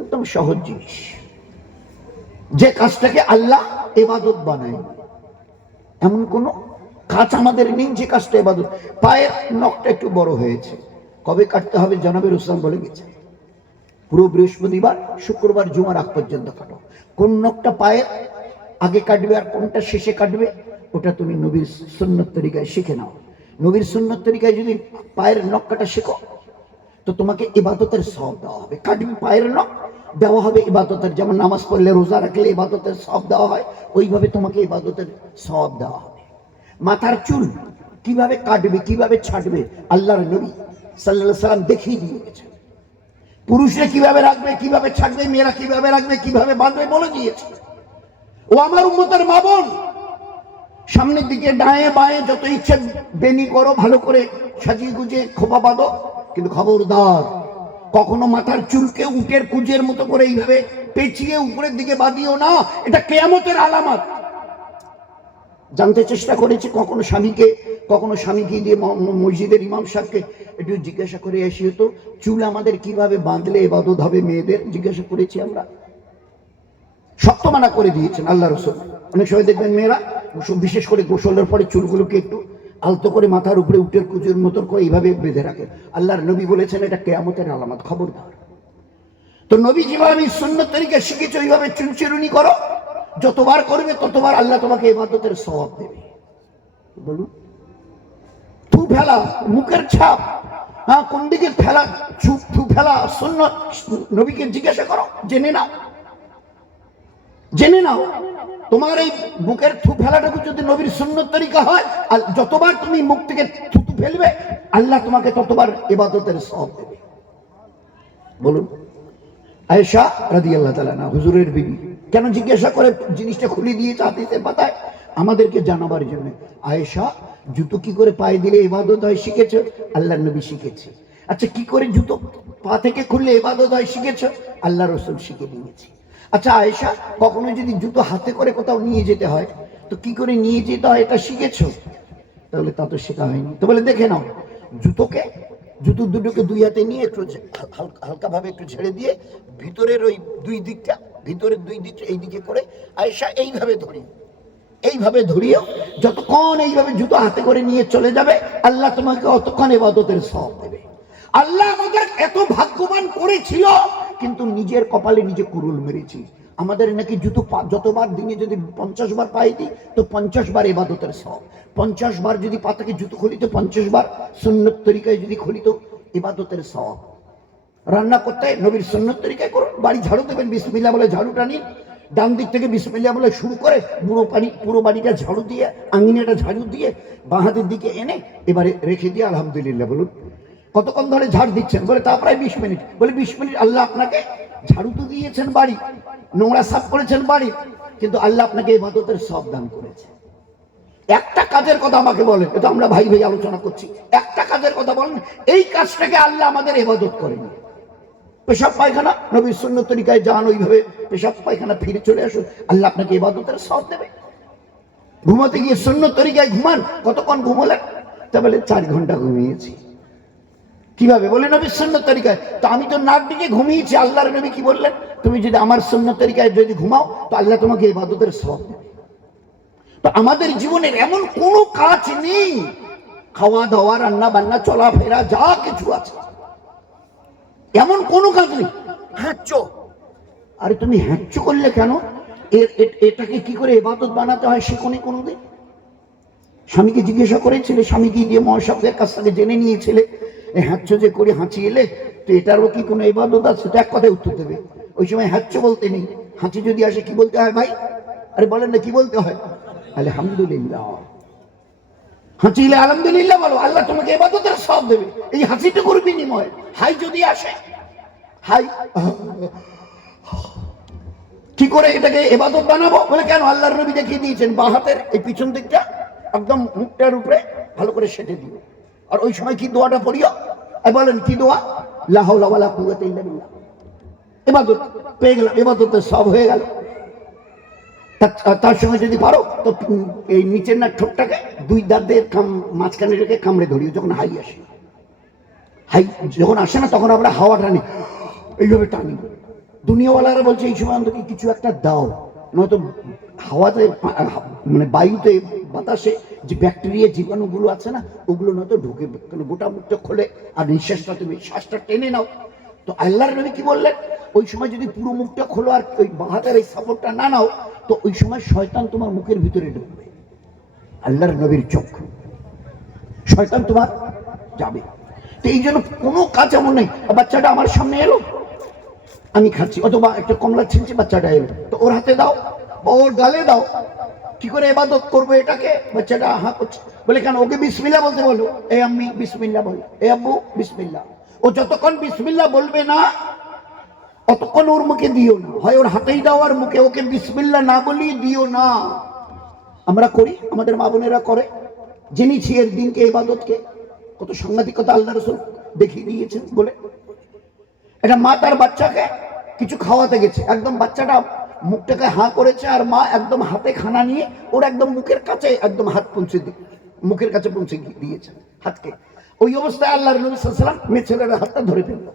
একদম সহজ জিনিস, যে কাজটাকে আল্লাহ ইবাদত বানায়। এমন কোন কাজ আমাদের নেই যে কাজটা ইবাদত। পায়ের নখটা একটু বড় হয়েছে, কবে কাটতে হবে জনাবে রুসলাম বলে গেছে, পুরো বৃহস্পতিবার শুক্রবার জুমার আগ পর্যন্ত কাটো। কোন নখটা পায়ের আগে কাটবে আর কোনটা শেষে কাটবে, ওটা তুমি নবীর সুন্নত তরিকায় শিখে নাও। নবীর সুন্নত তরিকায় যদি পায়ের নখ কাটা শেখো তো তোমাকে ইবাদতের সওয়াব দেওয়া হবে। কাটবে পায়ের নখ, দেওয়া হবে ইবাদতের, যেমন নামাজ পড়লে রোজা রাখলে ইবাদতের সওয়াব দেওয়া হয়, ওইভাবে তোমাকে ইবাদতের সওয়াব দেওয়া হবে। মাথার চুল কিভাবে কাটবে কিভাবে ছাড়বে আল্লাহর নবী সাল্লাল্লাহু আলাইহি সাল্লাম দেখিয়ে দিয়ে গেছেন। পুরুষরা কিভাবে রাখবে কিভাবে ছাড়বে, মেয়েরা কিভাবে রাখবে কিভাবে বাঁধবে বলে দিয়েছে। ও আমার উম্মতের মা বোন, সামনের দিকে ডায়ে বাঁয়ে যত ইচ্ছে বেনি করো, ভালো করে সাজিয়ে গুজিয়ে খোপা বাঁধো, কিন্তু খবরদার কখনো মাথার চুলকে উটের কুজের মতো করে এইভাবে পেঁচিয়ে উপরের দিকে বাঁধিও না, এটা কিয়ামতের আলামত। জানতে চেষ্টা করেছি কখনো স্বামীকে দিয়ে মসজিদের ইমাম সাহেবকে একটু জিজ্ঞাসা করে আসি হতো চুল আমাদের কিভাবে বাঁধলে ইবাদত হবে মেয়েদের, জিজ্ঞাসা করেছি আমরা। শক্ত মানা করে দিয়েছেন আল্লাহ রাসূল। অনেক সময় দেখবেন মেয়েরা বিশেষ করে গোসলের পরে চুলগুলোকে একটু আলতো করে মাথার উপরে উটের কুচের মতো করে এইভাবে বেঁধে রাখে। আল্লাহর নবী বলেছেন এটা কিয়ামতের আলামত, খবরদার। তো নবী যেভাবে সুন্নত তরিকা শিখেছে ওইভাবে চুল চিরুনি করো, যতবার করবে ততবার আল্লাহ তোমাকে ইবাদতের সওয়াব দেবে। বলুন, থু ফেলা, মুখের ছাপ, হ্যাঁ কোন দিকে ফেলা, থু ফেলা সুন্নত, নবীকে জিজ্ঞাসা করো, জেনে নাও। তোমার এই বুকের থু ফেলাটুকু যদি নবীর সুন্নত তরিকা হয়, আর যতবার তুমি মুখ থেকে থুতু ফেলবে আল্লাহ তোমাকে ততবার ইবাদতের সওয়াব দেবে। বলুন, আয়েশা রাদিয়াল্লাহু তাআলা আনহা হুজুরের বিবি, কেন জিজ্ঞাসা করে জিনিসটা খুলে দিয়েছে হাদিসের পাতায় আমাদেরকে জানাবার জন্য। আয়েশা, জুতো কি করে পায়ে দিলে ইবাদত হয় শিখেছো? আল্লাহর নবী শিখেছে। আচ্ছা, কি করে জুতো পা থেকে খুললে ইবাদত হয় শিখেছো? আল্লাহ রাসূল শিখে দিয়েছে। আচ্ছা আয়েশা, কখনো যদি জুতো হাতে করে কোথাও নিয়ে যেতে হয় তো কি করে নিয়ে যেতে হয় এটা শিখেছো? তাহলে তা তো শেখা হয়নি। তো বলে দেখে নাও, জুতো দুটোকে দুই হাতে নিয়ে একটু হালকা ভাবে একটু ছেড়ে দিয়ে ভিতরের ওই ভিতরের দুই দিক এইদিকে করে আয়েশা এইভাবে ধরিও, যতক্ষণ এইভাবে জুতো হাতে করে নিয়ে চলে যাবে আল্লাহ তোমাকে অতক্ষণ ইবাদতের সওয়াব দেবে। আল্লাহ আমাদের এত ভাগ্যবান করেছিল, কিন্তু নিজের কপালে নিজে কুরুল মেরেছি। আমাদের নাকি জুতো যতবার দিনে যদি 50 বার পায়ে দিই তো 50 বার ইবাদতের সওয়াব, 50 বার যদি পা থেকে জুতো খুলি তো 50 বার সুন্নত তরিকায় যদি খুলি তো ইবাদতের সওয়াব। রান্না করতে নবীর সুন্নত তরিকায় করুন, বাড়ি ঝাড়ু দেবেন বিসমিল্লাহ বলে ঝাড়ুটা নিন, ডান দিক থেকে বিসমিল্লাহ বলে শুরু করে পুরো বাড়িটা ঝাড়ু দিয়ে আঙিনাটা ঝাড়ু দিয়ে বাঁ হাতের দিকে এনে এবারে রেখে দিয়ে আলহামদুলিল্লাহ বলুন। কতক্ষণ ধরে ঝাড় দিচ্ছেন? বলে তা প্রায় 20 মিনিট। বলে 20 মিনিট? আল্লাহ আপনাকে ঝাড়ু তো দিয়েছেন বাড়ি, নোংরা সাফ করেছেন বাড়ি, কিন্তু আল্লাহ আপনাকে ইবাদতের সওয়াব দান করেছে। একটা কাজের কথা আমাকে বলেন, এটা আমরা ভাই ভাই আলোচনা করছি, একটা কাজের কথা বলেন এই কাজটাকে আল্লাহ আমাদের ইবাদত করেনি। পেশাব পায়খানা নবীর সুন্নত তরিকায় যান, ওইভাবে পেশাব পায়খানা ফিরে চলে আসুন, আল্লাহ আপনাকে ইবাদতের সওয়াব দেবে। ঘুমাতে গিয়ে সুন্নত তরিকায় ঘুমান, কতক্ষণ ঘুমালেন? তা বলে 4 ঘন্টা ঘুমিয়েছি। কিভাবে? বলে নবীর সুন্নত তরিকায়। তো আমি তো নাক দিকে ঘুমিয়েছি, আল্লাহর নবী কি বললেন? তুমি যদি আমার সুন্নত তরিকায় যদি ঘুমাও তো আল্লাহ তোমাকে ইবাদতের সওয়াব দেবে। তো আমাদের জীবনের এমন কোনো কাজ নেই, খাওয়া দাওয়া রান্না বান্না চলাফেরা যা কিছু আছে এমন কোনো কাজ নেই। হ্যাঁচো, আরে তুমি হ্যাঁচো করলে কেন? এটাকে কি করে ইবাদত বানাতে হয় শেখনি কোনোদিন? স্বামীকে জিজ্ঞাসা করেছিলে, স্বামীকে দিয়ে মহাসাবদের কাছ থেকে জেনে নিয়েছিলে হ্যাঁচো যে করে হাঁচি এলে তো এটারও কি কোনো ইবাদত আছে? তো এক কথায় উত্তর দেবে, ওই সময় হ্যাঁচো বলতে নেই, হাঁচি যদি আসে কি বলতে হয় ভাই? আরে বলেন না, কি বলতে হয়? আলহামদুলিল্লাহ। হাঁচিলে আলহামদুলিল্লাহ বলো, আল্লাহ তোমাকে ইবাদতের সওয়াব দেবে। এই হাঁচিটুকুর বিনিময়ে হাই যদি আসে, হাই কি করে এটাকে ইবাদত বানাবো? বলে কেন? আল্লাহর নবী দেখিয়ে দিয়েছেন, বাঁ হাতের এই পিছন দিকটা একদম মুখটার উপরে ভালো করে সেটে দিও, আর ওই সময় কি দোয়াটা পড়িও? বলেন কি দোয়া? লা হাওলা ওয়ালা কুওয়াতা ইল্লা বিল্লাহ। ইবাদত পেয়ে গেলাম, ইবাদতের সব হয়ে গেল। তার সঙ্গে যদি পারো তো এই নিচের না ঠোঁটটাকে দুই দাঁতের মাঝখানে রেখে কামড়ে ধরিও, যখন হাই আসে। হাই যখন আসে না তখন আমরা হাওয়া টানি, এইভাবে টানি, দুনিয়াওয়ালারা বলছে এই সময় আমাদেরকে কিছু একটা দাও, নয়তো হাওয়াতে মানে বায়ুতে বাতাসে যে ব্যাকটেরিয়া জীবাণুগুলো আছে না, ওগুলো নয়তো ঢুকে, গোটা মুখটা খোলে আর নিঃশ্বাসটা তুমি শ্বাসটা টেনে নাও। তো আল্লাহর নবী কি বললেন, ওই সময় যদি পুরো মুখটা খোলো আর ওই হাতের এই সাপোর্টটা না নাও, তো ওই সময় শয়তান তোমার মুখের ভিতরে ঢুকবে। আল্লাহর নবীর চোখ, শয়তান তোমার যাবে। তো এই জন্য কোনো কাজ এমন নেই, বাচ্চাটা আমার সামনে এলো, আমি খাচ্ছি, অথবা একটা কমলা ছিলছি, বাচ্চাটা এলো, তো ওর হাতে দাও, ওর গালে দাও, কি করে ইবাদত করবো এটাকে? বাচ্চাটা হা করছে, বলে কেন? ওকে বিসমিল্লাহ বলতে বলো। এ আম্মি বিসমিল্লাহ বলো, এ আব্বু বিসমিল্লাহ। ও যতক্ষণ বিসমিল্লাহ বলবে না অতক্ষণ ওর মুখে দিও না, হয় ওর হাতেই দাও আর মুখে, ওকে বিসমিল্লাহ না বলিয়ে দিও না। আমরা করি, আমাদের মা বোনেরা করে, জেনেছি এর দিনকে, ইবাদতকে কত সাংঘাতিকতা আল্লাহ রাসূল দেখিয়ে দিয়েছেন। বলে এটা মা তার বাচ্চাকে কিছু খাওয়াতে গেছে, একদম বাচ্চাটা মুখটাকে হাঁ করেছে, আর মা একদম হাতে খানা নিয়ে ওর একদম মুখের কাছে একদম হাত পৌঁছে মুখের কাছে পৌঁছে দিয়েছে হাতকে। ওই অবস্থায় আল্লাহর নবী সাল্লাল্লাহু আলাইহি ওয়াসাল্লাম মেয়ে ছেলের হাতটা ধরে ফেলল।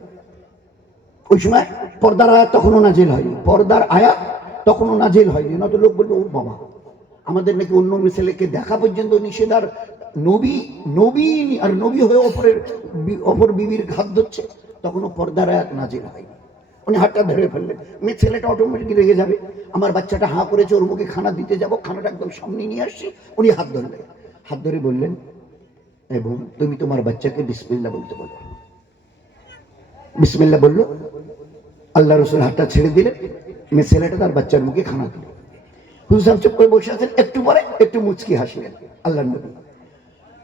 ওই সময় পর্দার আয়াত তখনও নাজিল হয়নি, পর্দার আয়াত তখনও নাজিল হয়নি, নয়তো লোক বলবে ও বাবা, আমাদের নাকি অন্য ছেলেকে দেখা পর্যন্ত নিষেধ, আর নবী নবী আর নবী হয়ে অপর বিবির হাত ধরছে, তখনও পর্দার আয়াত নাজিল হয়নি। উনি হাতটা ধরে ফেললেন, মেয়ে ছেলেটা অটোমেটিক রেগে যাবে, আমার বাচ্চাটা হাঁ করেছে, ওর মুখে খানা দিতে যাব, খানাটা একদম সামনে নিয়ে আসছি, উনি হাত ধরলেন, হাত ধরে বললেন, এবং তুমি তোমার বাচ্চাকে বিসমিল্লাহ বলতে বলো। বিসমিল্লাহ বললো, আল্লাহ রাসূল হাতটা ছেড়ে দিলেন, মেয়ে ছেলেটা তার বাচ্চার মুখে খানা দিল। হুজুর সাহেব চুপ করে বসে আছেন, একটু পরে একটু মুচকি হাসলেন আল্লাহর নবী।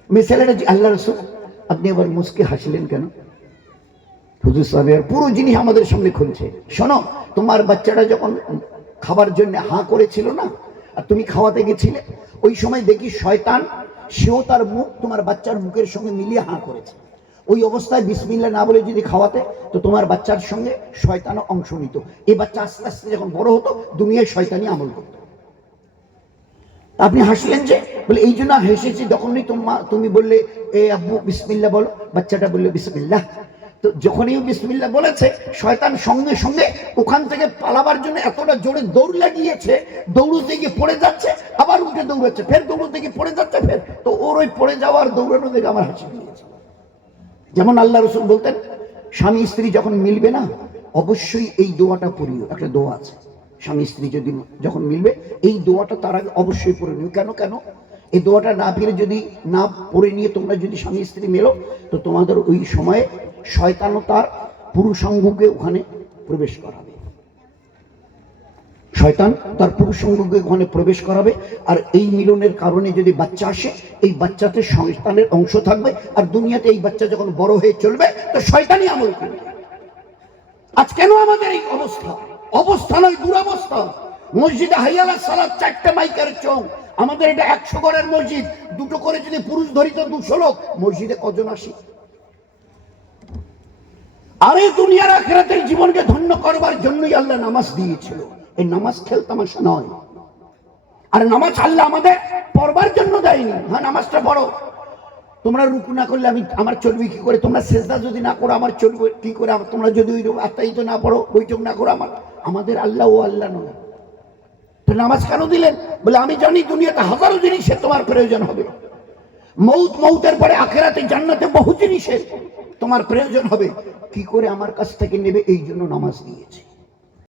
মেয়ে ছেলেটা, আল্লাহ রাসূল আপনি আবার মুচকি হাসলেন কেন? হুজুর সাহেবের পুরো জিনিস আমাদের সামনে খুলছে, শোনো, তোমার বাচ্চাটা যখন খাবার জন্য হাঁ করেছিল না, আর তুমি খাওয়াতে গেছিলে, ওই সময় দেখি শয়তান, সেও তার মুখ তোমার বাচ্চার মুখের সঙ্গে মিলিয়ে হাঁ করেছে। ওই অবস্থায় বিসমিল্লাহ না বলে যদি খাওয়াতে, তো তোমার বাচ্চার সঙ্গে শয়তানও অংশ নিত। এই বাচ্চা আস্তে আস্তে যখন বড় হতো, দুনিয়ায় শয়তানি আমল করত। আপনি হাসলেন যে? বলে এই জন্য হেসেছি, যখনই তুমি বললে এ আব্বু বিসমিল্লাহ বলো, বাচ্চাটা বললে বিসমিল্লাহ। তো যখনই বিসমিল্লাহ বলেছে, শয়তান সঙ্গে সঙ্গে ওখান থেকে পালাবার জন্য এতটা জোরে দৌড় লাগিয়েছে, দৌড়তে গিয়ে পড়ে যাচ্ছে, আবার উঠে দৌড়াচ্ছে, ফের দৌড়তে গিয়ে পড়ে যাচ্ছে, ফের। তো ওর ওই পড়ে যাওয়ার দৌড়ানো দেখে আমার হাসি পেয়েছে। যেমন আল্লাহ রাসূল বলতেন, স্বামী স্ত্রী যখন মিলবে না, অবশ্যই এই দোয়াটা পড়িও। একটা দোয়া আছে, স্বামী স্ত্রী যদি যখন মিলবে, এই দোয়াটা তার আগে অবশ্যই পড়ে নিও। কেন? এই দোয়াটা না ফিরে যদি না পড়ে নিয়ে তোমরা যদি স্বামী স্ত্রী মেলো, তো তোমাদের ওই সময়ে শয়তানও তার পুরুষাঙ্গকে ওখানে প্রবেশ করাবে, শয়তান তার পুরুষাঙ্গকে ওখানে প্রবেশ করাবে। আর এই মিলনের কারণে যদি বাচ্চা আসে, এই বাচ্চাতে শয়তানের অংশ থাকবে, আর দুনিয়াতে এই বাচ্চা যখন বড় হয়ে চলবে, তো শয়তানি আমল করবে। আজ কেন আমাদের এই অবস্থা? অবস্থা নয়, দুরবস্থা। মসজিদে হাইয়া আলাস সালাত 4টে মাইকের চোখ, আমাদের এটা 100 ঘরের মসজিদ, 2টো করে যদি পুরুষ ধরিত 200 লোক, মসজিদে কজন আসে? আর এই দুনিয়ার আখিরাতের জীবনকে ধন্য করবার জন্যই আল্লাহ নামাজ দিয়েছিল। এই নামাজ খেলতামাশা নয়। আর নামাজ আল্লাহ আমাদের পড়বার জন্য দেয়নি। হ্যাঁ, নামাজটা পড়ো, তোমরা রুকু না করলে আমার চলবে কি করে? তোমরা সেজদা যদি না করো আমার চলবে কি করে? তোমরা যদি ওই আত্মায়িত না পড়ো, বৈঠক না করো, আমাদের আল্লাহ ও আল্লাহ নয়। তো নামাজ কেন দিলেন? বলে আমি জানি দুনিয়াতে হাজারো জিনিসের তোমার প্রয়োজন হবে, মৌতের পরে আখিরাতে জান্নাতে বহু জিনিসের তোমার প্রয়োজন হবে, কি করে আমার কাছ থেকে নেবে? এই জন্য নামাজ দিয়েছে।